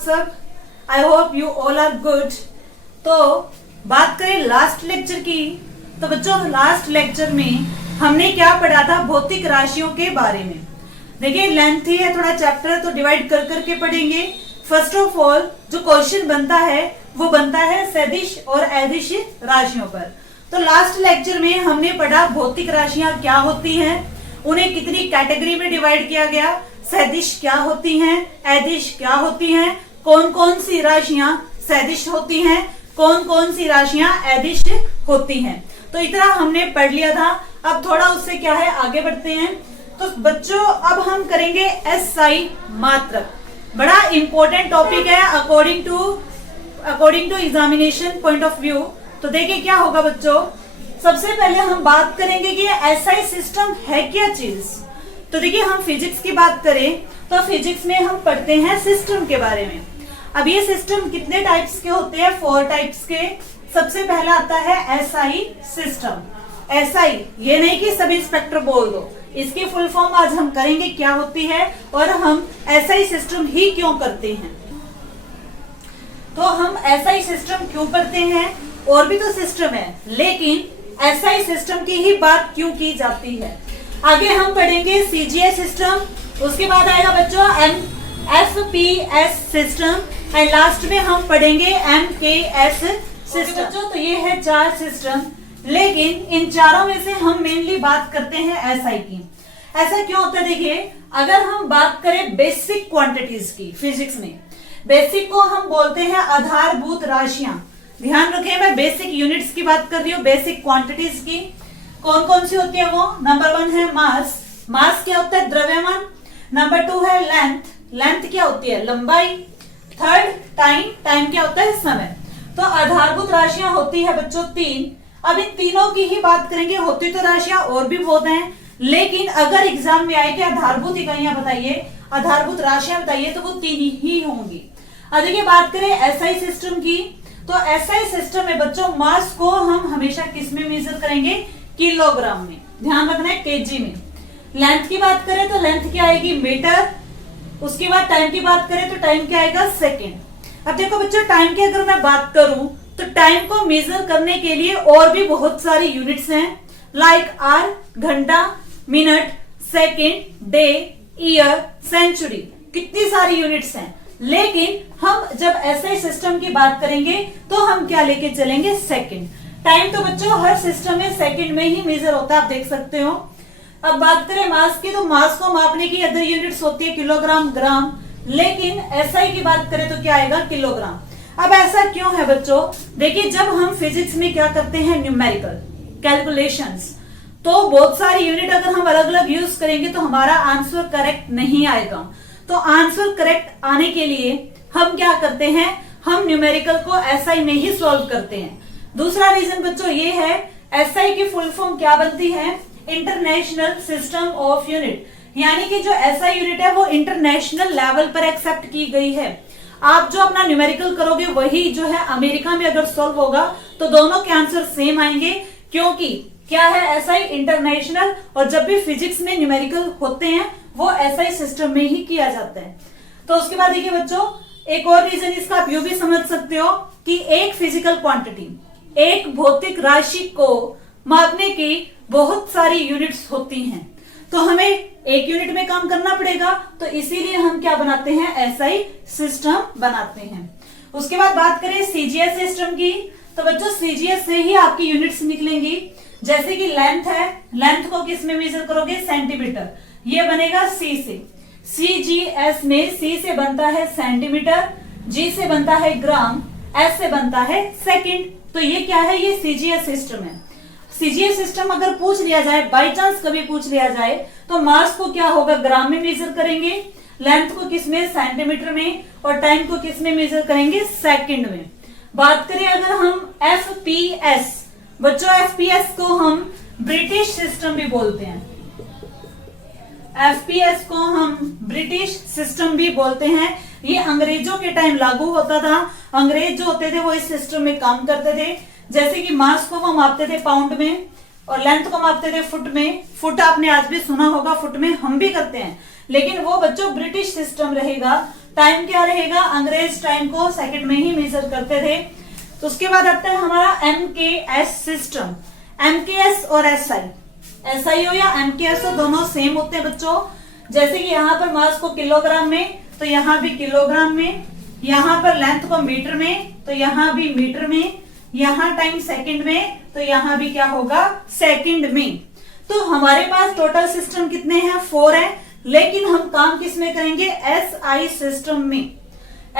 सब? I hope you all are good. तो बात करें लास्ट लेक्चर की, तो बच्चों लास्ट लेक्चर में हमने क्या पढ़ा था? भौतिक राशियों के बारे में। देखिए लेंथी है थोड़ा चैप्टर, तो डिवाइड कर करके पढ़ेंगे। फर्स्ट ऑफ ऑल जो क्वेश्चन बनता है वो बनता है सदिश और अदिश राशियों पर। तो लास्ट लेक्चर में हमने पढ़ा भौतिक राशियां क्या होती हैं, उन्हें कितनी कैटेगरी में डिवाइड किया गया, सदिश क्या होती हैं, अदिश क्या होती हैं, कौन कौन सी राशियां सदिश होती हैं, कौन कौन सी राशियां अदिश होती हैं। तो इतना हमने पढ़ लिया था। अब थोड़ा उससे क्या है आगे बढ़ते हैं। तो बच्चों अब हम करेंगे एसआई मात्रक। बड़ा इंपॉर्टेंट टॉपिक है according to examination point of view. तो देखिए क्या होगा बच्चों, सबसे पहले हम बात करेंगे कि एसआई सिस्टम है क्या चीज। तो देखिए हम फिजिक्स की बात करें तो फिजिक्स में हम पढ़ते हैं सिस्टम के बारे में। अब ये सिस्टम कितने टाइप्स के होते हैं? 4 टाइप्स के। सबसे पहला आता है एसआई सिस्टम। एसआई ये नहीं कि सब इंस्पेक्टर बोल दो, इसकी फुल फॉर्म आज हम करेंगे क्या होती है और हम एसआई सिस्टम ही क्यों करते हैं। तो हम एसआई सिस्टम क्यों करते हैं? और भी तो सिस्टम है, लेकिन एसआई सिस्टम की ही बात क्यों की जाती है। आगे हम पढ़ेंगे सीजीएस सिस्टम, उसके बाद आएगा बच्चों एफपीएस सिस्टम एंड लास्ट में हम पढ़ेंगे एमकेएस सिस्टम। बच्चों तो ये है 4 सिस्टम, लेकिन इन चारों में से हम मेनली बात करते हैं एसआई की। ऐसा क्यों होता है? देखिए अगर हम बात करें बेसिक क्वांटिटीज की, फिजिक्स में बेसिक को हम बोलते हैं आधारभूत राशियां। ध्यान रखें मैं बेसिक यूनिट्स की बात कर रही हूँ, बेसिक क्वांटिटीज की। कौन कौन सी होती है वो? नंबर 1 है मास। मास क्या होता है? द्रव्यमान। नंबर 2 है लेंथ। लेंथ क्या होती है? लंबाई। Third time. टाइम क्या होता है? समय। तो आधारभूत राशियां होती है बच्चों 3। अब इन तीनों की ही बात करेंगे। होती तो राशियां और भी बहुत हैं, लेकिन अगर एग्जाम में आए कि आधारभूत इकाइयां बताइए, आधारभूत राशियां बताइए, तो वो 3 ही होंगी। अब देखिए बात करें एसआई सिस्टम की, तो एसआई सिस्टम में बच्चों मास को हम हमेशा किस में मेजर करेंगे? किलोग्राम में। ध्यान रखना है केजी में। लेंथ की बात करें तो लेंथ क्या आएगी? मीटर। उसके बाद टाइम की बात करें तो टाइम क्या आएगा? सेकेंड। अब देखो बच्चों टाइम की अगर मैं बात करूं तो टाइम को मेजर करने के लिए और भी बहुत सारी यूनिट्स हैं, लाइक आवर, घंटा, minute, second, day, year, century. कितनी सारी यूनिट्स हैं, लेकिन हम जब एसआई सिस्टम की बात करेंगे तो हम क्या लेके चलेंगे? सेकंड। टाइम तो बच्चों हर सिस्टम में सेकंड में ही मेजर होता है, आप देख सकते हो। अब बात करें मास की, तो मास को मापने की अदर यूनिट्स होती है किलोग्राम, ग्राम, लेकिन एसआई की बात करें तो क्या आएगा? किलोग्राम। अब ऐसा क्यों है बच्चों? देखिए जब हम फिजिक्स में क्या करते हैं? न्यूमेरिकल कैलकुलेशंस, तो बहुत सारी यूनिट अगर हम अलग अलग यूज करेंगे तो हमारा आंसर करेक्ट नहीं आएगा। तो आंसर करेक्ट आने के लिए हम क्या करते हैं? हम न्यूमेरिकल को एसआई में ही सॉल्व करते हैं। दूसरा रीजन बच्चों ये है, एसआई की फुल फॉर्म क्या बनती है? इंटरनेशनल सिस्टम ऑफ यूनिट, यानी कि जो एसआई यूनिट है वो इंटरनेशनल लेवल पर एक्सेप्ट की गई है। आप जो अपना न्यूमेरिकल करोगे वही जो है अमेरिका में अगर सॉल्व होगा तो दोनों के आंसर सेम आएंगे, क्योंकि क्या है? एसआई इंटरनेशनल, और जब भी फिजिक्स में न्यूमेरिकल होते हैं वो एसआई सिस्टम में ही किया जाता है। तो उसके बाद देखिए बच्चों एक और रीजन इसका आप यू भी समझ सकते हो कि एक फिजिकल क्वांटिटी, एक भौतिक राशि को मापने की बहुत सारी यूनिट्स होती हैं, तो हमें एक यूनिट में काम करना पड़ेगा, तो इसीलिए हम क्या बनाते हैं? एसआई सिस्टम बनाते हैं। उसके बाद बात करें सीजीएस सिस्टम की, तो बच्चों सीजीएस से ही आपकी यूनिट्स निकलेंगी। जैसे कि लेंथ है, लेंथ को किस में मेजर करोगे? सेंटीमीटर। ये बनेगा सी से। सीजीएस में सी से बनता है सेंटीमीटर, जी से बनता है ग्राम, एस से बनता है सेकंड। तो ये क्या है? ये सीजीएस सिस्टम है। सीजीएस सिस्टम अगर पूछ लिया जाए, बाई चांस कभी पूछ लिया जाए, तो मास को क्या होगा? ग्राम में मेजर करेंगे, लेंथ को किस में? सेंटीमीटर में, और टाइम को किस में मेजर करेंगे? सेकंड में। बात करें अगर हम एफपीएस, बच्चों एफपीएस को हम ब्रिटिश सिस्टम भी बोलते हैं। एफपीएस को हम ब्रिटिश सिस्टम भी बोलते हैं। ये अंग्रेजों के टाइम लागू होता था। अंग्रेज जो होते थे वो इस सिस्टम में काम करते थे। जैसे कि मास को वो मापते थे पाउंड में, और लेंथ को मापते थे फुट में। फुट आपने आज भी सुना होगा, फुट में हम भी करते हैं, लेकिन वो बच्चों ब्रिटिश सिस्टम रहेगा। टाइम क्या रहेगा, अंग्रेज टाइम को सेकंड में ही मेजर करते थे। तो उसके बाद आता है हमारा MKS सिस्टम। MKS और SI हो या MKS हो, दोनों सेम होते हैं बच्चों। जैसे कि यहाँ पर मास को किलोग्राम में, तो यहाँ भी किलोग्राम में, यहाँ पर लेंथ को मीटर में, तो यहाँ भी मीटर में, यहाँ टाइम सेकंड में, तो यहाँ भी क्या होगा, सेकंड में। तो हमारे पास टोटल सिस्टम कितने हैं, 4 है, लेकिन हम काम किस में करेंगे, SI सिस्टम में।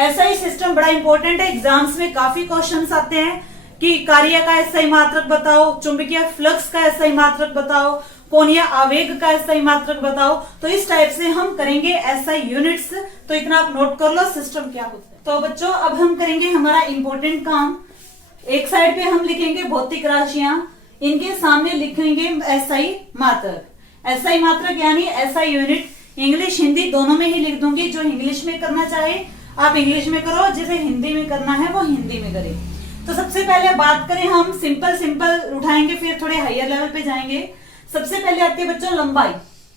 SI सिस्टम बड़ा इंपॉर्टेंट है, एग्जाम्स में काफी क्वेश्चंस आते हैं कि कार्य का SI मात्रक बताओ, चुंबकीय फ्लक्स का SI मात्रक बताओ, कोणीय आवेग का SI मात्रक बताओ। तो इस टाइप से हम करेंगे SI यूनिट्स। तो इतना आप नोट कर लो सिस्टम क्या होता है। तो बच्चों अब हम करेंगे हमारा इंपॉर्टेंट काम। एक साइड पे हम लिखेंगे भौतिक राशियां, इनके सामने लिखेंगे SI मात्रक। SI मात्रक यानी SI यूनिट, इंग्लिश हिंदी दोनों में ही लिख दूंगी। जो इंग्लिश में करना चाहे आप इंग्लिश में करो, जिसे हिंदी में करना है वो हिंदी में करे। तो सबसे पहले बात करें हम, सिंपल उठाएंगे, फिर थोड़े हायर लेवल पे जाएंगे। सबसे पहले आती है बच्चों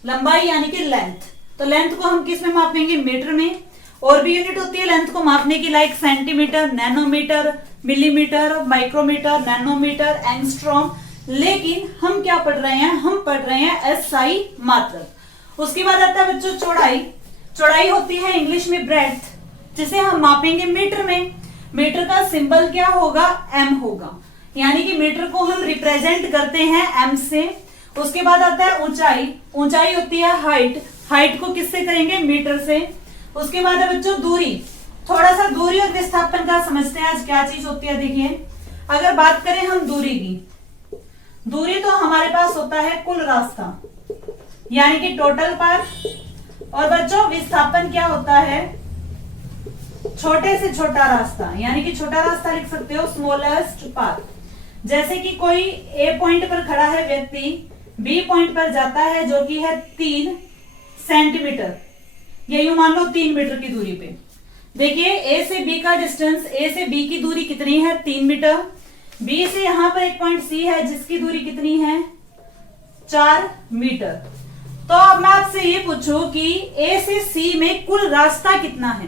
लंबाई यानी कि लेंथ। तो लेंथ को हम किस में मापेंगे, मीटर में। और भी यूनिट होती है लेंथ को मापने की, like centimetre, nanometre, millimetre, micrometre, nanometre, angstrom. लेकिन हम क्या पढ़ रहे हैं, हम पढ़ रहे हैं SI मात्रक। उसके बाद आता है बच्चों चौड़ाई होती है इंग्लिश में ब्रेड्थ, जिसे हम मापेंगे मीटर में। मीटर का सिंबल क्या होगा, M होगा, यानी कि मीटर को हम रिप्रेजेंट करते हैं M से। उसके बाद आता है ऊंचाई होती है हाइट को किससे करेंगे, मीटर से। उसके बाद है बच्चों दूरी। थोड़ा सा दूरी और विस्थापन का समझते हैं आज क्या चीज होती है। देखिए अगर बात करें हम दूरी की, दूरी तो हमारे पास होता है कुल रास्ता यानी कि टोटल पाथ। और बच्चों विस्थापन क्या होता है, छोटे से छोटा रास्ता, यानी कि छोटा रास्ता लिख सकते हो, स्मॉलेस्ट पाथ। जैसे कि कोई A पॉइंट पर खड़ा है व्यक्ति, B पॉइंट पर जाता है जो कि है 3 सेंटीमीटर, या यूं मान लो 3 मीटर की दूरी पे। देखिए A से B का डिस्टेंस, A से B की दूरी कितनी है, 3 मीटर। B से यहां पर एक पॉइंट C है जिसकी दूरी कितनी है, 4 मीटर। तो अब मैं आपसे ये पूछूं कि A से C में कुल रास्ता कितना है,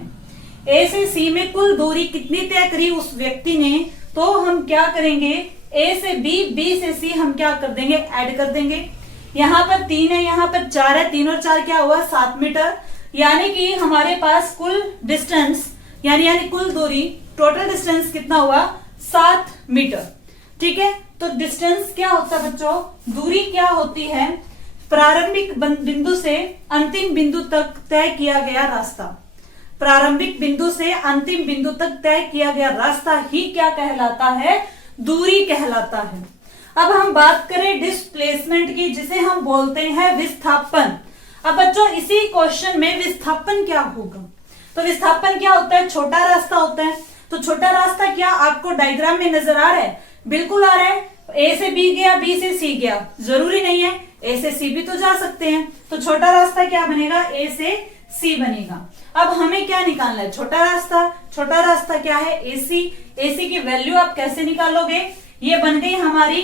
A से C में कुल दूरी कितनी तय करी उस व्यक्ति ने। तो हम क्या करेंगे, A से B से C हम क्या कर देंगे, ऐड कर देंगे। यहाँ पर 3 है, यहाँ पर 4 है, 3 और 4 क्या हुआ, 7 मीटर। यानी कि हमारे पास कुल डिस्टेंस यानी कुल दूरी, टोटल डिस्टेंस कितना हुआ, 7 मीटर। ठीक है, तो डिस्टेंस क्या होता है बच्चों, दूरी क्या होती है, प्रारंभिक बिंदु से अंतिम बिंदु तक तय किया गया रास्ता। प्रारंभिक बिंदु से अंतिम बिंदु तक तय किया गया रास्ता ही क्या कहलाता है, दूरी कहलाता है। अब हम बात करें डिस्प्लेसमेंट की, जिसे हम बोलते हैं विस्थापन। अब बच्चों इसी क्वेश्चन में विस्थापन क्या होगा, तो विस्थापन क्या होता है, छोटा रास्ता होता है। तो छोटा रास्ता क्या आपको डायग्राम में नजर आ रहा है, बिल्कुल आ रहा है। A से B गया, B से C गया, जरूरी नहीं है A से C भी तो जा सकते हैं। तो छोटा रास्ता क्या बनेगा, A से C बनेगा। अब हमें क्या निकालना है, छोटा रास्ता क्या है, AC की वैल्यू आप कैसे निकालोगे, ये बन गई हमारी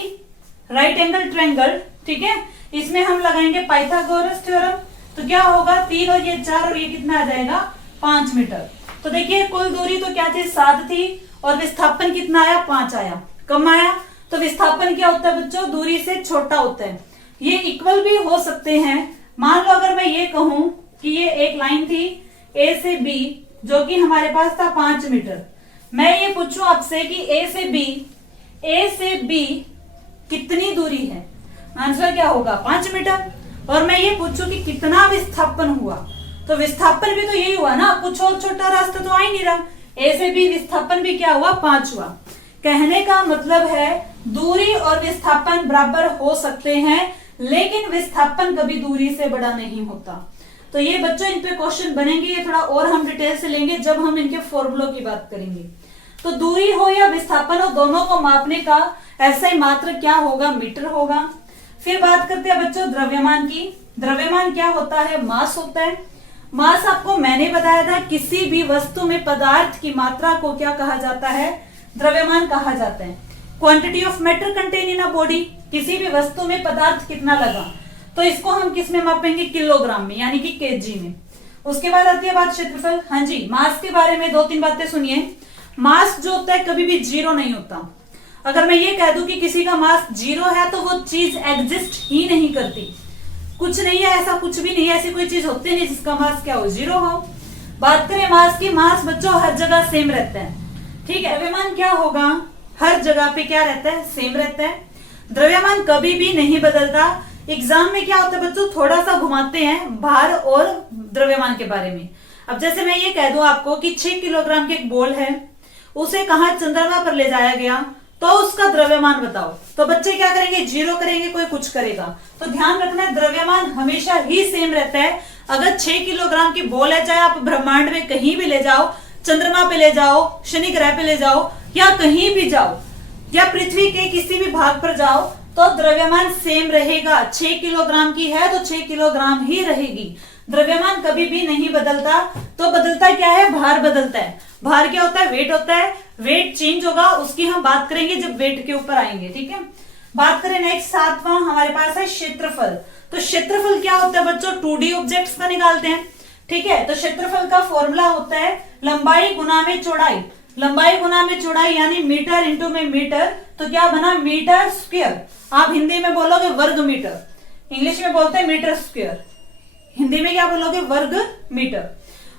राइट एंगल ट्रायंगल। ठीक है, इसमें हम लगाएंगे पाइथागोरस थ्योरम। तो क्या होगा, 3 और ये 4 और ये कितना आ जाएगा, 5 मीटर। तो देखिए कुल दूरी तो क्या थी, 7 थी, और विस्थापन कितना आया, 5 आया, कम आया। तो विस्थापन क्या होता है बच्चों, दूरी से छोटा होता है। ये इक्वल भी हो सकते हैं। मान लो अगर मैं ये कहूं कि ये एक लाइन थी A से B जो कि हमारे पास था 5 मीटर। मैं ये पूछूं आपसे कि A से B कितनी दूरी है, आंसर क्या होगा, 5 मीटर। और मैं ये पूछूं कि कितना विस्थापन हुआ, तो विस्थापन भी तो यही हुआ ना, कुछ और छोटा रास्ता तो आ ही नहीं रहा। A से B विस्थापन भी क्या हुआ, 5 हुआ। कहने का मतलब है दूरी और विस्थापन बराबर हो सकते हैं, लेकिन विस्थापन कभी दूरी से बड़ा नहीं होता। तो ये बच्चों इन पे क्वेश्चन बनेंगे, ये थोड़ा और हम डिटेल से लेंगे जब हम इनके फॉर्मूलों की बात करेंगे। तो दूरी हो या विस्थापन हो, दोनों को मापने का SI मात्रक क्या होगा, मीटर होगा। फिर बात करते हैं बच्चों द्रव्यमान की। द्रव्यमान क्या होता है, मास होता है। मास आपको मैंने बताया था, किसी भी वस्तु में पदार्थ की मात्रा को क्या कहा जाता है, द्रव्यमान कहा जाता है। Quantity of matter contain in a body, किसी भी वस्तु में पदार्थ कितना लगा, तो इसको हम किस में मापेंगे, किलोग्राम में यानी कि केजी में। उसके बाद आती है बात क्षेत्रफल। हाँ जी, मास के बारे में 2-3 बातें सुनिए। मास जो होता है कभी भी जीरो नहीं होता। अगर मैं ये कह दूं कि किसी का मास जीरो है तो वो चीज एग्जिस्ट ही नहीं करती। कुछ नहीं है, ऐसा कुछ भी नहीं है, ऐसी कोई चीज होती नहीं जिसका मास क्या हो, जीरो हो। बात करें मास की, मास बच्चों हर जगह सेम रहता है, ठीक है। द्रव्यमान क्या होगा, हर जगह पे क्या रहता है, सेम रहता है। द्रव्यमान कभी भी नहीं बदलता। एग्जाम में क्या होता है बच्चों, थोड़ा सा घुमाते हैं भार और द्रव्यमान के बारे में। अब जैसे मैं ये कह दूं आपको कि 6 किलोग्राम की एक बॉल है, उसे कहां चंद्रमा पर ले जाया गया, तो उसका द्रव्यमान बताओ। तो बच्चे क्या करेंगे, जीरो करेंगे, कोई कुछ करेगा। तो ध्यान रखना है द्रव्यमान हमेशा ही सेम रहता है। अगर 6 किलोग्राम की बॉल है, चाहे आप ब्रह्मांड में कहीं भी ले जाओ, चंद्रमा पे ले जाओ, शनि ग्रह पे ले जाओ, या कहीं भी जाओ, या पृथ्वी के किसी भी भाग पर जाओ, तो द्रव्यमान सेम रहेगा। 6 किलोग्राम की है तो 6 किलोग्राम ही रहेगी। द्रव्यमान कभी भी नहीं बदलता। तो बदलता क्या है, भार बदलता है। भार क्या होता है, वेट होता है। वेट चेंज होगा, उसकी हम बात करेंगे जब वेट के ऊपर आएंगे, ठीक है। बात करें नेक्स्ट 7वां हमारे पास है क्षेत्रफल। तो क्षेत्रफल क्या होता है बच्चों, 2D ऑब्जेक्ट्स का निकालते हैं, ठीक है। तो क्षेत्रफल का फॉर्मूला होता है लंबाई गुना में चौड़ाई। लंबाई गुना में चौड़ाई यानी मीटर इंटू में मीटर, तो क्या बना, मीटर स्क्वायर। आप हिंदी में बोलोगे वर्ग मीटर, इंग्लिश में बोलते हैं मीटर स्क्वायर, हिंदी में क्या बोलोगे, वर्ग मीटर।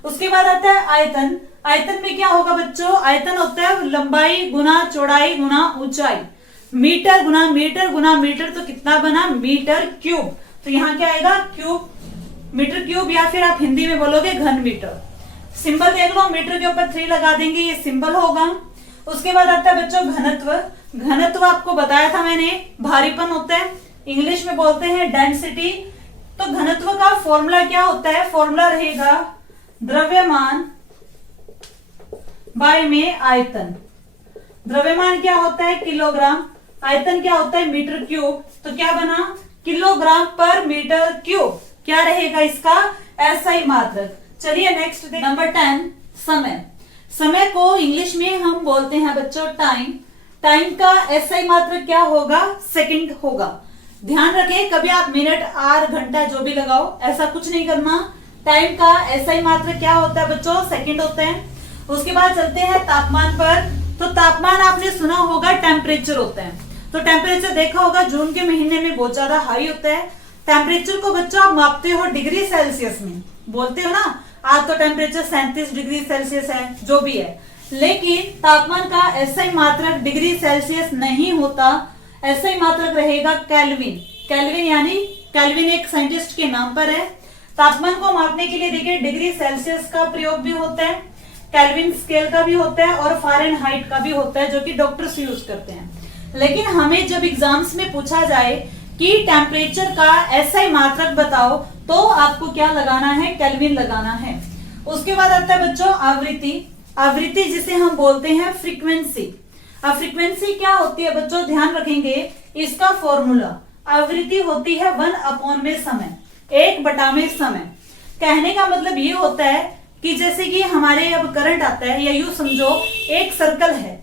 उसके बाद आता है आयतन। आयतन में क्या होगा बच्चों, आयतन होता है लंबाई गुना चौड़ाई गुना ऊंचाई। मीटर गुना मीटर गुना मीटर, तो कितना बना, मीटर क्यूब। तो यहाँ क्या आएगा, क्यूब, मीटर क्यूब, या फिर आप हिंदी में बोलोगे घन मीटर। सिंबल देख लो, मीटर के ऊपर 3 लगा देंगे, ये सिंबल होगा। उसके बाद आता है बच्चों घनत्व। घनत्व आपको बताया था मैंने, भारीपन होता है, इंग्लिश में बोलते हैं डेंसिटी। तो घनत्व का फॉर्मूला क्या होता है, फॉर्मूला रहेगा द्रव्यमान बाय में आयतन। द्रव्यमान क्या होता है, किलोग्राम, आयतन क्या होता है, मीटर क्यूब। तो क्या बना, किलोग्राम पर मीटर क्यूब। क्या रहेगा इसका, एसआई मात्रक। चलिए नेक्स्ट नंबर 10, समय। समय को इंग्लिश में हम बोलते हैं बच्चों टाइम। टाइम का एसआई मात्रक क्या होगा, सेकंड होगा। ध्यान रखें, कभी आप मिनट, आवर, घंटा जो भी लगाओ, ऐसा कुछ नहीं करना। टाइम का एसआई मात्रक क्या होता है बच्चों, सेकंड होता है। उसके बाद चलते हैं तापमान पर। तो तापमान आपने सुना होगा टेम्परेचर होता है। तो टेम्परेचर देखा होगा, जून के महीने में बहुत ज्यादा हाई होता है। टेम्परेचर को बच्चों आप मापते हो डिग्री सेल्सियस में, बोलते हो ना, आज तो टेम्परेचर 37 डिग्री सेल्सियस है, जो भी है। लेकिन तापमान का एसआई मात्रक डिग्री सेल्सियस नहीं होता, एसआई मात्रक रहेगा केल्विन। केल्विन यानी, केल्विन एक साइंटिस्ट के नाम पर है। तापमान को मापने के लिए देखिए डिग्री सेल्सियस का प्रयोग भी होता है, केल्विन स्केल का भी होता है, और फ़ारेनहाइट का भी होता है, जो कि डॉक्टर्स यूज करते हैं। लेकिन हमें जब एग्जाम्स में पूछा जाए कि टेम्परेचर का एसआई मात्रक बताओ, तो आपको क्या लगाना है, केल्विन लगाना है। उसके बाद आता है बच्चों आवृत्ति। आवृत्ति जिसे हम बोलते हैं फ्रीक्वेंसी। अब फ्रीक्वेंसी क्या होती है बच्चों, ध्यान रखेंगे इसका फॉर्मूला। आवृत्ति होती है 1 में समय, 1/में समय। कहने का मतलब ये होता है कि जैसे कि हमारे अब करंट आता है, या यूं समझो एक सर्कल है,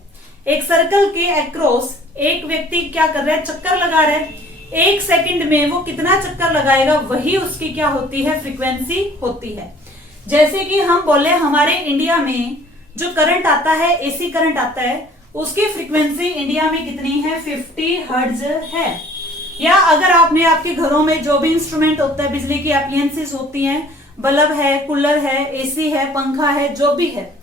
एक सर्कल के अक्रॉस एक व्यक्ति क्या कर रहा है, चक्कर लगा रहा है। 1 सेकंड में वो कितना चक्कर लगाएगा, वही उसकी क्या होती है, फ्रीक्वेंसी होती है। जैसे कि हम बोले हमारे इंडिया में जो करंट आता है, एसी करंट आता है, उसकी फ्रीक्वेंसी इंडिया में कितनी है, 50 हर्ट्ज है। या अगर आपने आपके घरों में जो भी इंस्ट्रूमेंट होता है, बिजली की एप्लायंसेस होती हैं, बल्ब है, कूलर है, एसी है, पंखा है, जो भी है,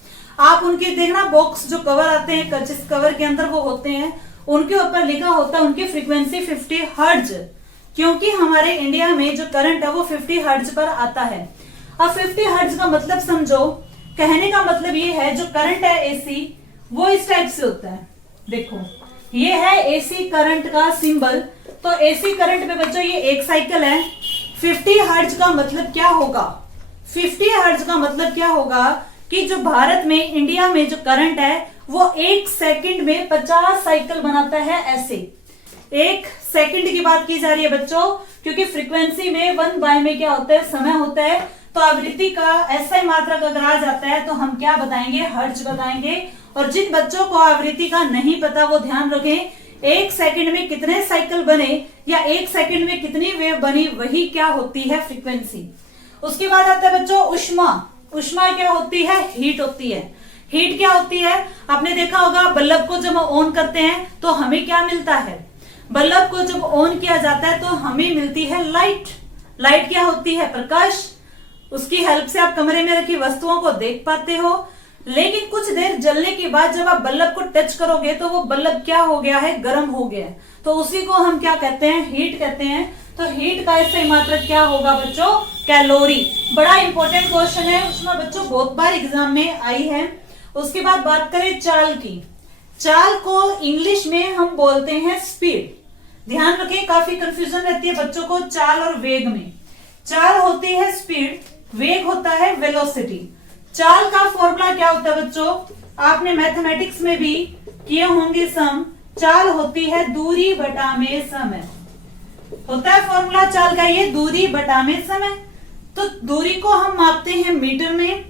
आप उनके देखना बॉक्स जो कवर आते हैं, जिस कवर के अंदर वो होते हैं, उनके ऊपर लिखा होता है उनकी फ्रीक्वेंसी 50 हर्ट्ज, क्योंकि हमारे इंडिया में जो करंट है वो 50 हर्ट्ज पर आता है। अब 50 हर्ट्ज का मतलब समझो, कहने का मतलब ये है जो करंट है एसी, वो इस टाइप से होता है। देखो ये है एसी करंट का सिंबल। तो एसी करंट में बच्चों ये एक साइकिल है। 50 हर्ट्ज का मतलब क्या होगा, 50 हर्ट्ज का मतलब क्या होगा कि जो भारत में, इंडिया में जो करंट है वो 1 सेकंड में 50 साइकिल बनाता है। ऐसे 1 सेकंड की बात की जा रही है बच्चों, क्योंकि फ्रीक्वेंसी में 1 में क्या होता है, समय होता है। तो आवृत्ति का एसआई मात्रक अगर आ जाता है तो हम क्या बताएंगे, हर्ट्ज बताएंगे। और जिन बच्चों को आवृत्ति का नहीं पता वो ध्यान रखें, 1 सेकंड में कितने साइकिल बने या 1 सेकंड में कितनी वेव बनी, वही क्या होती है, फ्रीक्वेंसी। उसके बाद आता है बच्चों उष्मा। उष्मा क्या होती है? हीट होती है। हीट क्या होती है? आपने देखा होगा बल्ब को जब ऑन करते हैं तो हमें क्या मिलता है? बल्ब को जब ऑन किया जाता है तो हमें मिलती है लाइट। लाइट क्या होती है? प्रकाश। उसकी हेल्प से आप कमरे में रखी वस्तुओं को देख पाते हो। लेकिन कुछ देर जलने के बाद जब आप बल्ब को टच करोगे तो वो बल्ब क्या हो गया है? गर्म हो गया है। तो उसी को हम क्या कहते हैं? हीट कहते हैं। तो हीट का सही मात्रक क्या होगा बच्चों? कैलोरी। बड़ा इंपॉर्टेंट क्वेश्चन है, उसमें बच्चों बहुत बार एग्जाम में आई है। उसके बाद बात करें चाल की। चाल को इंग्लिश में हम बोलते हैं स्पीड। ध्यान रखें, काफी कंफ्यूजन रहती है बच्चों को चाल और वेग में। चाल होती है स्पीड, वेग होता है वेलोसिटी। चाल का फॉर्मूला क्या होता है बच्चों? आपने मैथमेटिक्स में भी किए होंगे सम। चाल होती है दूरी बटा में समय। होता है फॉर्मूला चाल का ये, दूरी बटा में समय। तो दूरी को हम मापते हैं मीटर में,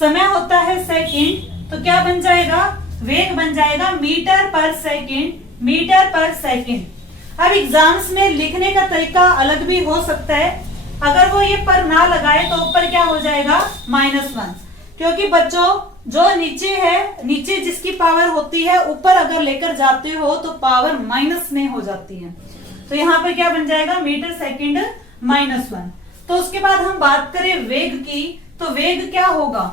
समय होता है सेकंड। तो क्या बन जाएगा? वेग बन जाएगा मीटर पर सेकंड। मीटर पर सेकंड। अब एग्जाम्स में लिखने का तरीका अलग भी हो सकता है। अगर वो ये पर ना लगाए तो ऊपर क्या हो जाएगा? -1। क्योंकि बच्चों जो नीचे है, नीचे जिसकी पावर होती है, ऊपर अगर लेकर जाते हो तो पावर माइनस में हो जाती है। तो यहाँ पर क्या बन जाएगा? Metre second -1। तो उसके बाद हम बात करें वेग की, तो वेग क्या होगा?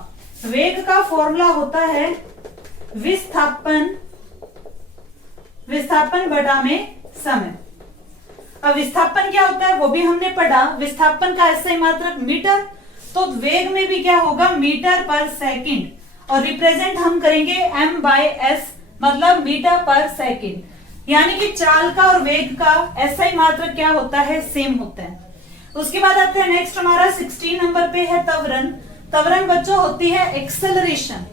वेग का फॉर्मूला होता है विस्थापन। विस्थापन बटा में समय। अब विस्थापन क्या होता है वो भी हमने पढ़ा। विस्थापन का ऐसा ही मात्रक मीटर। तो वेग में भी क्या होगा? मीटर पर सेकंड। और रिप्रेजेंट हम करेंगे m/s, मतलब मीटर पर सेकंड। यानी कि चाल का और वेग का ऐसा ही मात्रक क्या होता है? सेम होता है। उसके बाद आते हैं नेक्स्ट, हमारा 16 नंबर पे है त्वरण। त्वरण बच्चों होती है एक्सेलरेशन।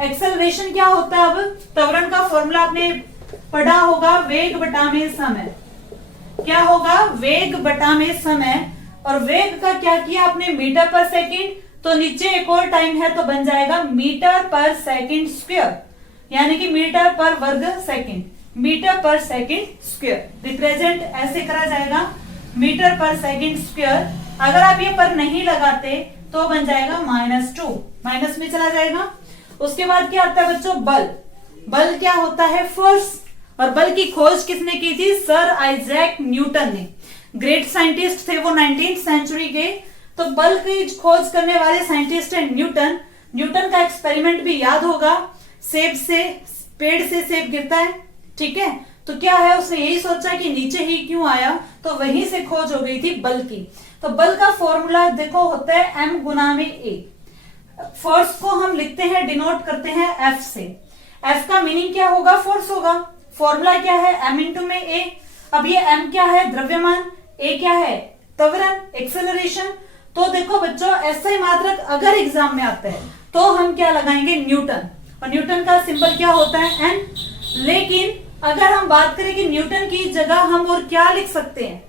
एक्सेलरेशन क्या होता है? अब त्वरण का फॉर्मूला आपने पढ़ा होगा, वेग बटा में समय। क्या होगा? वेग बटा में समय। और वेग का क्या किया आपने? मीटर पर सेकंड। तो नीचे एक और टाइम है तो बन जाएगा मीटर पर सेकंड स्क्वायर, यानी कि मीटर पर वर्ग सेकंड। मीटर पर सेकंड स्क्वायर रिप्रेजेंट ऐसे करा जाएगा, मीटर पर सेकंड स्क्वायर। अगर आप ये पर नहीं लगाते तो बन जाएगा -2, माइनस में चला जाएगा। उसके बाद क्या आता है बच्चों? बल। बल क्या होता है? फोर्स। और बल की खोज किसने की थी? सर आइजैक न्यूटन ने। ग्रेट साइंटिस्ट थे वो 19th सेंचुरी के। तो बल की खोज करने वाले साइंटिस्ट है न्यूटन। न्यूटन का एक्सपेरिमेंट भी याद होगा, सेब से, पेड़ से सेब गिरता है, ठीक है। तो क्या है, उसने यही सोचा कि नीचे ही क्यों आया, तो वहीं से खोज हो गई थी बल की। तो बल का फॉर्मूला देखो होता है m गुना में a। फोर्स को हम लिखते हैं, डिनोट करते हैं F से। F का मीनिंग क्या होगा? फोर्स होगा। फॉर्मूला क्या है? m इंटू में a। अब ये m क्या है? द्रव्यमान। a क्या है? त्वरण, एक्सेलरेशन। तो देखो बच्चों, ऐसा ही मात्रक अगर एग्जाम में आता है तो हम क्या लगाएंगे? न्यूटन। और न्यूटन का सिंबल क्या होता है? n। लेकिन अगर हम बात करें कि न्यूटन की जगह हम और क्या लिख सकते हैं,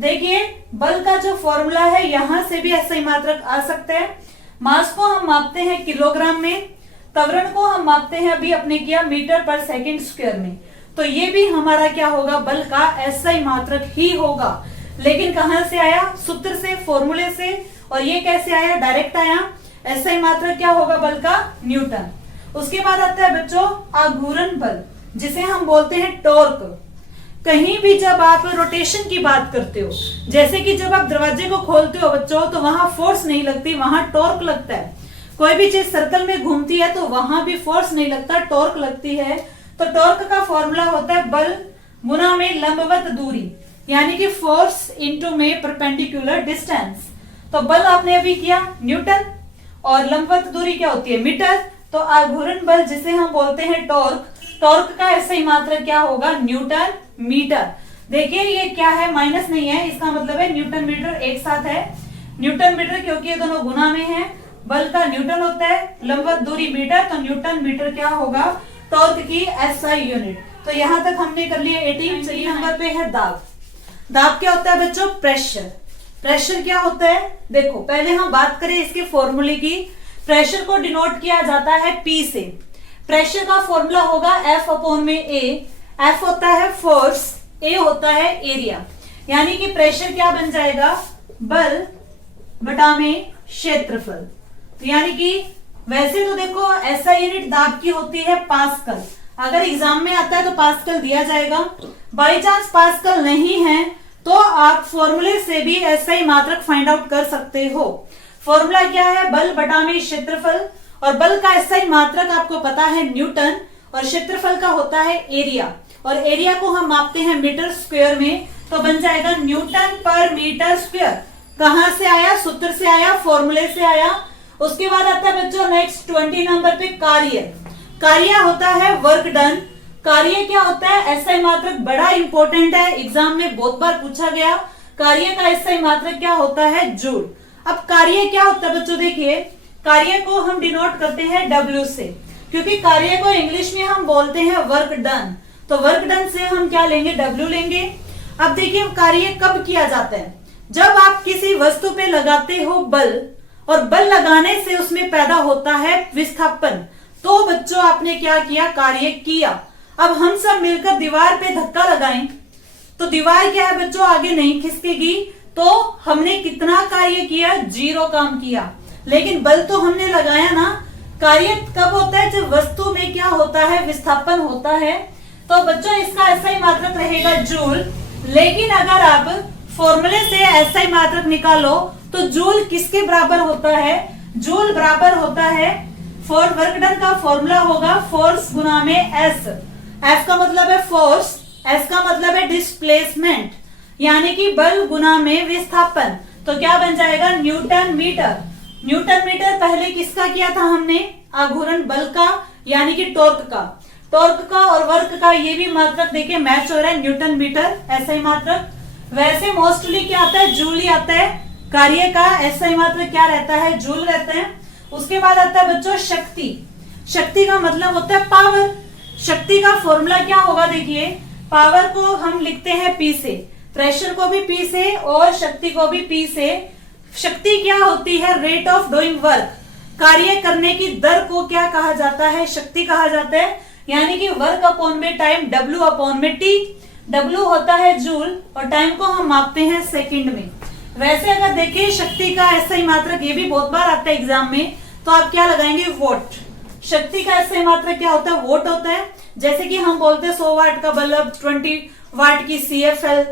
देखिए बल का जो फॉर्मूला है यहां से भी ऐसा ही मात्रक आ सकता है। मास को हम मापते हैं किलोग्राम में, त्वरण को हम मापते हैं अभी अपने किया मीटर पर सेकंड स्क्वायर में। तो ये भी हमारा क्या होगा? बल का ऐसा ही मात्रक ही होगा। लेकिन कहां से आया? सूत्र से, फॉर्मूले से। और ये कैसे आया? डायरेक्ट आया। ऐसा ही मात्रक क्या होगा बल का? न्यूटन। उसके बाद आता है बच्चों आघूर्ण बल, जिसे हम बोलते हैं टॉर्क। कहीं भी जब आप रोटेशन की बात करते हो, जैसे कि जब आप दरवाजे को खोलते हो बच्चों, तो वहां फोर्स नहीं लगती, वहां टॉर्क लगता है। कोई भी चीज सर्कल में घूमती है तो वहां भी फोर्स नहीं लगता, टॉर्क लगती है। तो टॉर्क का फॉर्मूला होता है बल गुना में लंबवत दूरी, यानी कि फोर्स इंटू में परपेंडिकुलर डिस्टेंस। तो बल आपने अभी किया न्यूटन, और लंबवत दूरी क्या होती है? मीटर। तो आघूर्ण बल जिसे हम बोलते हैं टॉर्क, टॉर्क का ऐसा ही मात्रक क्या होगा? Newton metre. देखिए ये क्या है? माइनस नहीं है, इसका मतलब है न्यूटन मीटर एक साथ है। न्यूटन मीटर क्योंकि ये दोनों गुना में है। बल का न्यूटन होता है, लंबवत दूरी मीटर, तो न्यूटन मीटर क्या होगा? टॉर्क की एसआई यूनिट। तो यहां तक हमने कर लिया 18। सही नंबर पे है दाब। दाब क्या होता है बच्चों? प्रेशर। प्रेशर क्या होता है? देखो पहले हम बात करें इसके फॉर्मूले की। प्रेशर को डिनोट किया जाता है P से। प्रेशर का फॉर्मूला होगा F अपॉन में A। F होता है फोर्स, A होता है एरिया, यानी कि प्रेशर क्या बन जाएगा? बल बटा में क्षेत्रफल। तो यानी कि वैसे तो देखो SI यूनिट दाब की होती है पास्कल, अगर एग्जाम में आता है तो पास्कल दिया जाएगा। बाई चांस पास्कल नहीं है तो आप फॉर्मूले से भी SI मात्रक फाइंड आउट कर सकते हो। फॉर्मूला क्या है, बल बटा में क्षेत्रफल, और बल का SI मात्रक आपको पता है न्यूटन, और क्षेत्रफल का होता है एरिया, और एरिया को हम मापते हैं मीटर स्क्वायर में, तो बन जाएगा न्यूटन पर मीटर स्क्वायर। कहां से आया, सूत्र से आया, फॉर्मूले से आया। उसके बाद आता है बच्चों नेक्स्ट 20 नंबर पे कार्य। कार्य होता है वर्क डन। कार्य क्या होता है, SI मात्रक बड़ा इंपॉर्टेंट है, एग्जाम में बहुत बार पूछा गया। कार्य का SI मात्रक क्या होता है, जूल। अब कार्य क्या होता है बच्चों, देखिए कार्य को हम डिनोट करते हैं W से, क्योंकि कार्य को इंग्लिश में हम बोलते हैं वर्क डन, तो वर्क डन से हम क्या लेंगे, W लेंगे। अब देखिए कार्य कब किया जाता है, जब आप किसी वस्तु पे लगाते हो बल, और बल लगाने से उसमें पैदा होता है विस्थापन, तो बच्चों आपने क्या किया, कार्य किया। अब हम सब मिलकर दीवार पे धक्का लगाएं तो दीवार क्या है बच्चों, आगे नहीं खिसकेगी, तो हमने कितना कार्य किया, 0 काम किया। लेकिन बल तो हमने लगाया ना। कार्य कब होता है, जब वस्तु में क्या होता है, विस्थापन होता है। तो बच्चों इसका SI मात्रक रहेगा जूल। लेकिन अगर आप फॉर्मूले से SI मात्रक निकालो तो जूल किसके बराबर होता है, जूल बराबर होता है फॉर वर्क डन का फॉर्मूला होगा फोर्स गुना में S। F का मतलब है फोर्स, S का मतलब है डिस्प्लेसमेंट, यानी कि बल गुना में विस्थापन। तो क्या बन जाएगा, न्यूटन मीटर। न्यूटन मीटर पहले किसका किया था हमने, आघूर्ण बल का, यानी कि टॉर्क का। टॉर्क का और वर्क का ये भी मात्रक देखिए मैच हो रहा है, न्यूटन मीटर SI मात्रक। वैसे मोस्टली क्या आता है, जूल ही आता है। कार्य का SI मात्रक क्या रहता है, जूल रहता है। उसके बाद आता है बच्चों शक्ति। शक्ति का मतलब होता है पावर। शक्ति का फॉर्मूला क्या होगा, देखिए पावर को हम लिखते हैं P से, प्रेशर को भी P से और शक्ति को भी P से। शक्ति क्या होती है, रेट ऑफ डूइंग वर्क, कार्य करने की दर को क्या कहा जाता है, शक्ति कहा जाता है। यानी कि वर्क अपॉन में टाइम, W अपॉन में T। W होता है जूल और टाइम को हम मापते हैं सेकंड में। वैसे अगर देखिए शक्ति का SI मात्रक, ये भी बहुत बार आता है एग्जाम में, तो आप क्या लगाएंगे, वोट। शक्ति का SI मात्रक क्या होता है, वोट होता है। जैसे कि हम बोलते हैं 100 वाट का बल्ब, 20 वाट की CFL,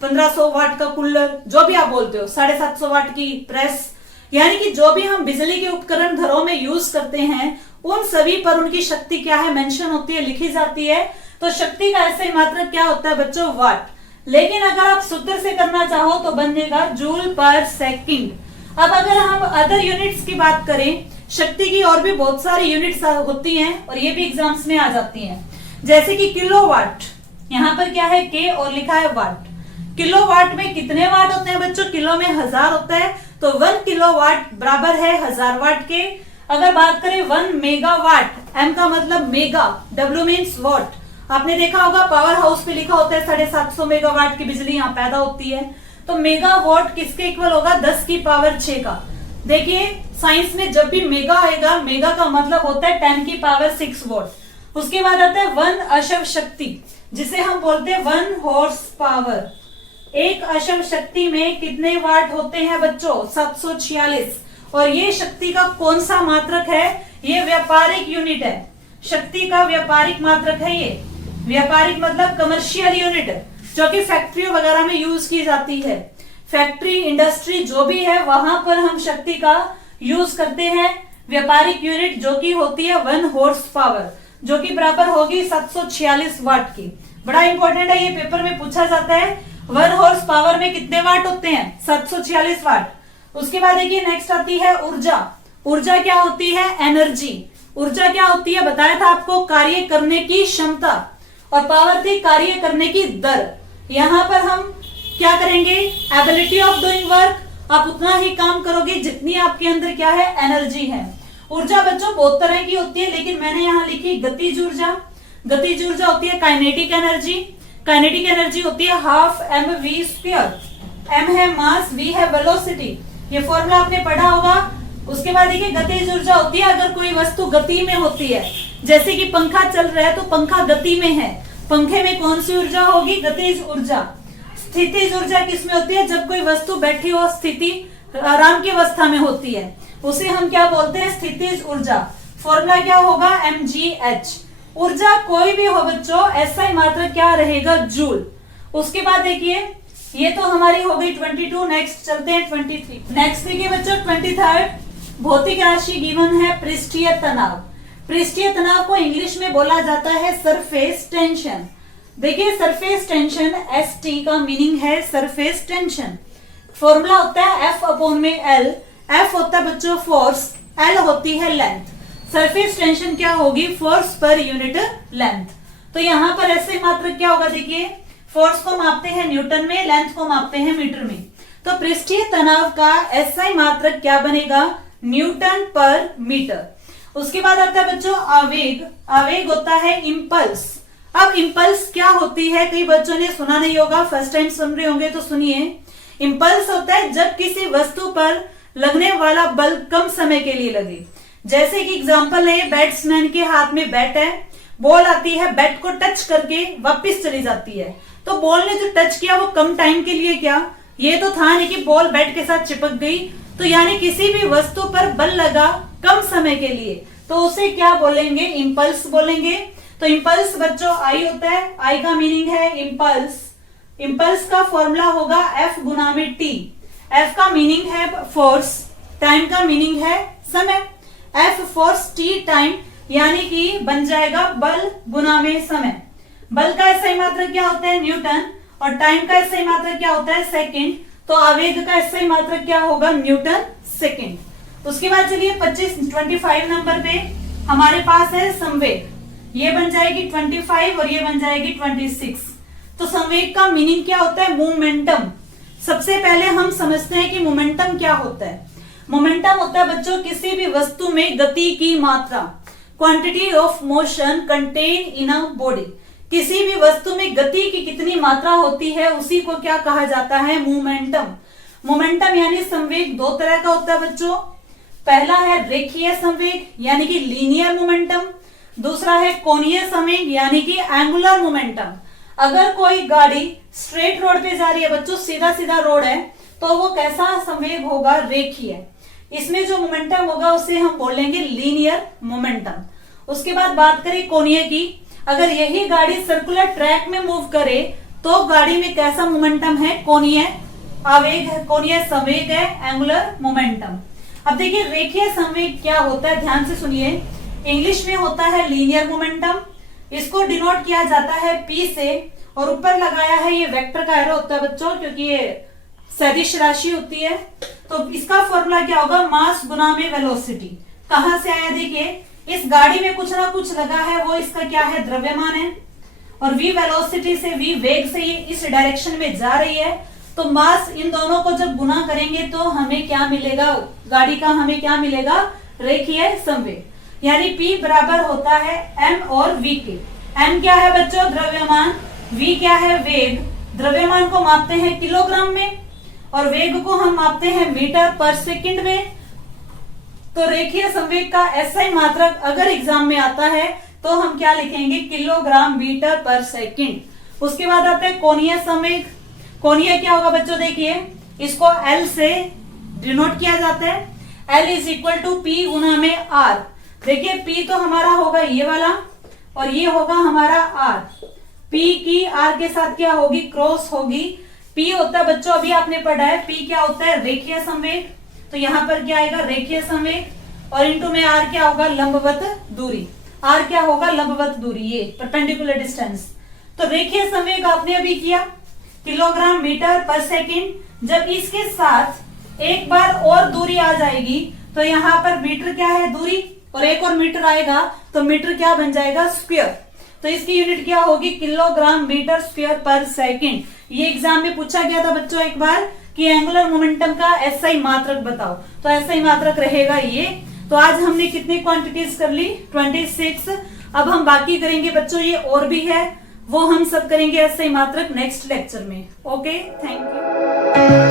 1500 वाट का कूलर, जो भी आप बोलते हो, 750 वाट की प्रेस, यानी कि जो भी हम बिजली के उपकरण घरों में यूज करते हैं उन सभी पर उनकी शक्ति क्या है, मेंशन होती है, लिखी जाती है। तो शक्ति का SI मात्रक क्या होता है बच्चों, वाट। लेकिन अगर आप सूत्र से करना चाहो तो बनेगा जूल पर सेकंड। अब अगर हम अदर यूनिट्स की बात करें, शक्ति की और भी बहुत सारी यूनिट्स होती हैं और ये भी एग्जाम्स में आ जाती हैं, जैसे कि किलोवाट। यहाँ पर क्या है, K और लिखा है वाट। किलोवाट में कितने वाट होते हैं बच्चों, किलो में 1000 होता है, तो 1 किलोवाट बराबर है 1000 वाट के। अगर बात करें 1 मेगावाट, M का मतलब मेगा, W मीन्स वॉट। आपने देखा होगा पावर हाउस पे लिखा होता है 750 मेगावाट की बिजली यहाँ पैदा होती है, तो मेगावाट किसके इक्वल होगा, 10 की पावर 6 का। देखिए साइंस में जब भी मेगा आएगा, मेगा का मतलब होता है 10 की पावर 6 वॉट। उसके बाद आता है 1 अश्व शक्ति, जिसे हम बोलते हैं 1 हॉर्स पावर। एक अश्व शक्ति में कितने वाट होते हैं बच्चों, 746। और ये शक्ति का कौन सा मात्रक है, ये व्यापारिक यूनिट है। शक्ति का व्यापारिक मात्रक है ये। व्यापारिक मतलब कमर्शियल यूनिट, जो कि फैक्ट्री वगैरह में यूज की जाती है। फैक्ट्री, इंडस्ट्री जो भी है वहां पर हम शक्ति का यूज करते हैं। व्यापारिक यूनिट जो कि होती है 1 हॉर्स पावर, जो कि बराबर होगी 746 वाट की। बड़ा इंपॉर्टेंट है, ये पेपर में पूछा जाता है। 1 हॉर्स पावर में कितने वाट होते हैं, 746 वाट। उसके बाद देखिए नेक्स्ट आती है ऊर्जा। ऊर्जा क्या होती है, एनर्जी। ऊर्जा क्या होती है, बताया था आपको, कार्य करने की क्षमता, और पावर थी कार्य करने की दर। यहाँ पर हम क्या करेंगे, एबिलिटी ऑफ डूइंग वर्क, आप उतना ही काम करोगे जितनी आपके अंदर क्या है, एनर्जी है। ऊर्जा बच्चों बहुत तरह की होती है, लेकिन मैंने यहाँ लिखी गतिज ऊर्जा। गतिज ऊर्जा होती है काइनेटिक एनर्जी। काइनेटिक एनर्जी होती है हाफ mv²। m है मास, v है वेलोसिटी, ये फॉर्मूला आपने पढ़ा होगा। उसके बाद देखिए गतिज ऊर्जा होती है अगर कोई वस्तु गति में होती है, जैसे कि पंखा चल रहा है तो पंखा गति में है, पंखे में कौन सी ऊर्जा होगी, गतिज ऊर्जा। स्थितिज ऊर्जा किसमें होती है, जब कोई वस्तु बैठी हो, स्थिति आराम की अवस्था में होती है, उसे हम क्या बोलते हैं, स्थितिज ऊर्जा। फॉर्मूला क्या होगा, mgh। ऊर्जा कोई भी हो बच्चों, SI मात्रक क्या रहेगा, जूल। उसके बाद देखिए ये तो हमारी हो गई 22, नेक्स्ट चलते हैं 23। नेक्स्ट देखिए बच्चों 23 भौतिक राशि गिवन है पृष्ठीय तनाव। पृष्ठीय तनाव को इंग्लिश में बोला जाता है सरफेस टेंशन। देखिए सरफेस टेंशन, ST का मीनिंग है सरफेस टेंशन। फॉर्मूला होता है F/L। F होता है बच्चों फोर्स, L होती है लेंथ। सरफेस टेंशन क्या होगी, फोर्स पर यूनिट लेंथ। तो यहाँ पर ऐसे मात्रक क्या होगा, देखिए फोर्स को मापते हैं न्यूटन में, लेंथ को मापते हैं मीटर में। तो पृष्ठीय तनाव का SI मात्रक क्या बनेगा, न्यूटन पर मीटर। उसके बाद आता है बच्चों आवेग। आवेग होता है इंपल्स। अब इंपल्स क्या होती है, कई बच्चों ने सुना नहीं होगा, फर्स्ट टाइम सुन रहे होंगे तो सुनिए। इंपल्स होता है जब किसी वस्तु पर लगने वाला बल कम समय के लिए लगे। जैसे कि एग्जांपल है, बैट्समैन के हाथ में बैट है, बॉल आती है, बैट को टच करके वापस चली जाती है। तो बॉल ने जो टच किया वो कम टाइम के लिए, क्या ये तो था नहीं कि बॉल बैट के साथ चिपक गई। तो यानी किसी भी वस्तु पर बल लगा कम समय के लिए, तो उसे क्या बोलेंगे, इंपल्स बोलेंगे। तो इंपल्स बच्चों आई होता है, आई का मीनिंग है इंपल्स। इंपल्स का फॉर्मूला होगा F गुना में T। F का मीनिंग है फोर्स, टाइम का मीनिंग है समय। F फोर्स T टाइम, यानी कि बन जाएगा बल गुना में समय। बल का SI मात्रक क्या होता है, न्यूटन, और टाइम का SI मात्रक क्या होता है, सेकंड। तो आवेग का SI मात्रक क्या होगा, न्यूटन सेकंड। उसके बाद चलिए 25 नंबर पे हमारे पास है संवेग। ये बन जाएगी 25 और ये बन जाएगी 26। तो संवेग का मीनिंग क्या होता है, मोमेंटम। सबसे पहले हम समझते हैं कि मोमेंटम क्या होता है। मोमेंटम होता है बच्चों किसी भी वस्तु में गति की मात्रा, quantity of motion contain in a body. किसी भी वस्तु में गति की कितनी मात्रा होती है उसी को क्या कहा जाता है, मोमेंटम। मोमेंटम यानी संवेग दो तरह का होता है बच्चों। पहला है रेखीय संवेग यानी कि लीनियर मोमेंटम, दूसरा है कोणीय संवेग यानी कि एंगुलर मोमेंटम। अगर कोई गाड़ी स्ट्रेट रोड पे जा रही है बच्चों, सीधा सीधा रोड है, तो वो कैसा संवेग होगा, रेखीय। इसमें जो मोमेंटम होगा उसे हम बोलेंगे लीनियर मोमेंटम। उसके बाद बात करें कोणीय की, अगर यही गाड़ी सर्कुलर ट्रैक में मूव करे तो गाड़ी में कैसा मोमेंटम है, कोणीय आवेग है, कोणीय संवेग है, एंगुलर मोमेंटम। अब देखिए रेखीय संवेग क्या होता है, ध्यान से सुनिए। इंग्लिश में होता है लीनियर मोमेंटम। इसको डिनोट किया जाता है P से, और ऊपर लगाया है ये वेक्टर का एरो होता है बच्चों, क्योंकि ये सदिश राशि होती है। तो इसका फॉर्मूला क्या होगा, मास गुना में वेलोसिटी। कहां से आया, देखिए इस गाड़ी में कुछ ना कुछ लगा है, वो इसका क्या है, द्रव्यमान है, और v वेलोसिटी से, v वेग से ये इस डायरेक्शन में जा रही है। तो मास, इन दोनों को जब गुना करेंगे तो हमें क्या मिलेगा, गाड़ी का हमें क्या मिलेगा, रेखीय संवेग। यानी P बराबर होता है m और v के। m क्या है बच्चों, द्रव्यमान, v क्या है, वेग। द्रव्यमान को मापते हैं किलोग्राम में और वेग को हम मापते हैं मीटर पर सेकंड में। तो रेखीय संवेग का SI मात्रक अगर एग्जाम में आता है तो हम क्या लिखेंगे, किलोग्राम मीटर पर सेकंड। उसके बाद आता है कोणीय संवेग। कोणीय क्या होगा बच्चों, देखिए इसको L से डिनोट किया जाता है। L is equal to P गुना में R। देखिए P तो हमारा होगा ये वाला और ये होगा हमारा R। P की R के साथ क्या होगी, क्रॉस होगी। P होता है बच्चों, अभी आपने पढ़ा है, P क्या होता है, रेखीय संवेग। तो यहाँ पर क्या आएगा, रेखीय संवेग, और इनटू में R क्या होगा, लंबवत दूरी। R क्या होगा, लंबवत दूरी, ये परपेंडिकुलर डिस्टेंस। तो रेखीय संवेग आपने अभी किया किलोग्राम मीटर पर सेकंड। जब इसके साथ एक बार और दूरी आ जाएगी तो यहाँ पर मीटर क्या है, दूरी, और एक और मीटर आएगा तो मीटर क्या बन जाएगा, स्क्वायर। तो इसकी यूनिट क्या होगी, किलोग्राम मीटर स्क्वायर पर सेकंड। ये एग्जाम में पूछा गया था बच्चों एक बार कि एंगुलर मोमेंटम का SI मात्रक बताओ, तो SI मात्रक रहेगा ये। तो आज हमने कितनी क्वांटिटीज कर ली, 26। अब हम बाकी करेंगे बच्चों, ये और भी है, वो हम सब करेंगे SI मात्रक नेक्स्ट लेक्चर में। Okay, thank you.